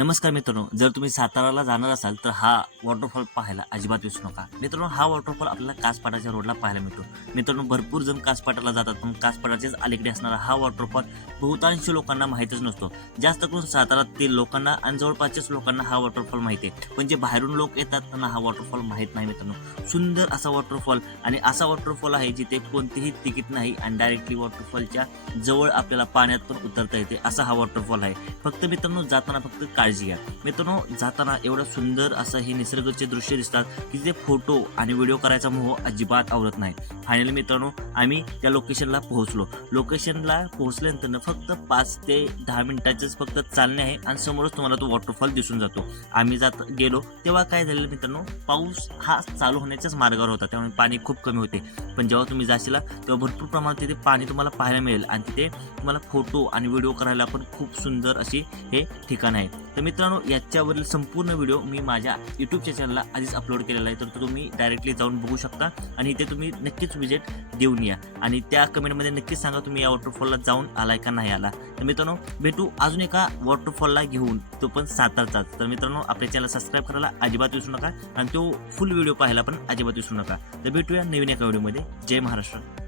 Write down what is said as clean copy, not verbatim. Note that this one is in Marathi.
नमस्कार मित्रांनो, जर तुम्ही साताराला जाणार असाल तर हा वॉटरफॉल पाहायला अजिबात विसरू नका. मित्रांनो, हा वॉटरफॉल आपल्याला कासपाटाच्या रोडला पाहायला मिळतो. मित्रांनो, भरपूर जण कासपाटाला जातात, पण कासपाटाच्याच अलीकडे असणारा हा वॉटरफॉल बहुतांश लोकांना माहीतच नसतो. जास्त करून सातारातील लोकांना आणि जवळपासच्याच लोकांना हा वॉटरफॉल माहिती आहे, पण जे बाहेरून लोक येतात त्यांना हा वॉटरफॉल माहीत नाही. मित्रांनो, सुंदर असा वॉटरफॉल आणि असा वॉटरफॉल आहे जिथे कोणतेही तिकीट नाही आणि डायरेक्टली वॉटरफॉलच्या जवळ आपल्याला पाण्यात पण उतरता येते. असा हा वॉटरफॉल आहे. फक्त मित्रांनो, जाताना फक्त काळजी घ्या. मित्रांनो, जाताना एवढं सुंदर असं हे निसर्गाचे दृश्य दिसतात की ते फोटो आणि व्हिडिओ करायचा मोह अजिबात आवडत नाही. फायनली मित्रांनो, आम्ही त्या लोकेशनला पोहोचलो. लोकेशनला पोहोचल्यानंतर फक्त 5 ते 10 मिनिटाचेच फक्त चालणे आहे आणि समोरच तुम्हाला तो वॉटरफॉल दिसून जातो. आम्ही गेलो तेव्हा काय झालेलं मित्रांनो, पाऊस हा चालू होण्याच्याच मार्गावर होता, त्यामुळे पाणी खूप कमी होते. पण जेव्हा तुम्ही जाशील तेव्हा भरपूर प्रमाणात तिथे पाणी तुम्हाला पाहायला मिळेल आणि तिथे तुम्हाला फोटो आणि व्हिडिओ करायला पण खूप सुंदर अशी हे ठिकाण आहे. तर मित्रांनो, याच्यावरील संपूर्ण व्हिडिओ मी माझ्या यूट्यूबच्या चॅनलला आधीच अपलोड केलेला आहे, तर तो तुम्ही डायरेक्टली जाऊन बघू शकता आणि इथे तुम्ही नक्कीच विजिट देऊन या आणि त्या कमेंटमध्ये नक्कीच सांगा तुम्ही या वॉटरफॉलला जाऊन आलाय का नाही आला. तर मित्रांनो, भेटू अजून एका वॉटरफॉलला घेऊन, तो पण सातारचाच. तर मित्रांनो, आपल्या चॅनल सबस्क्राईब करायला अजिबात विसरू नका आणि तो फुल व्हिडिओ पाहायला पण अजिबात विसरू नका. तर भेटूया नवीन एका व्हिडिओमध्ये. जय महाराष्ट्र.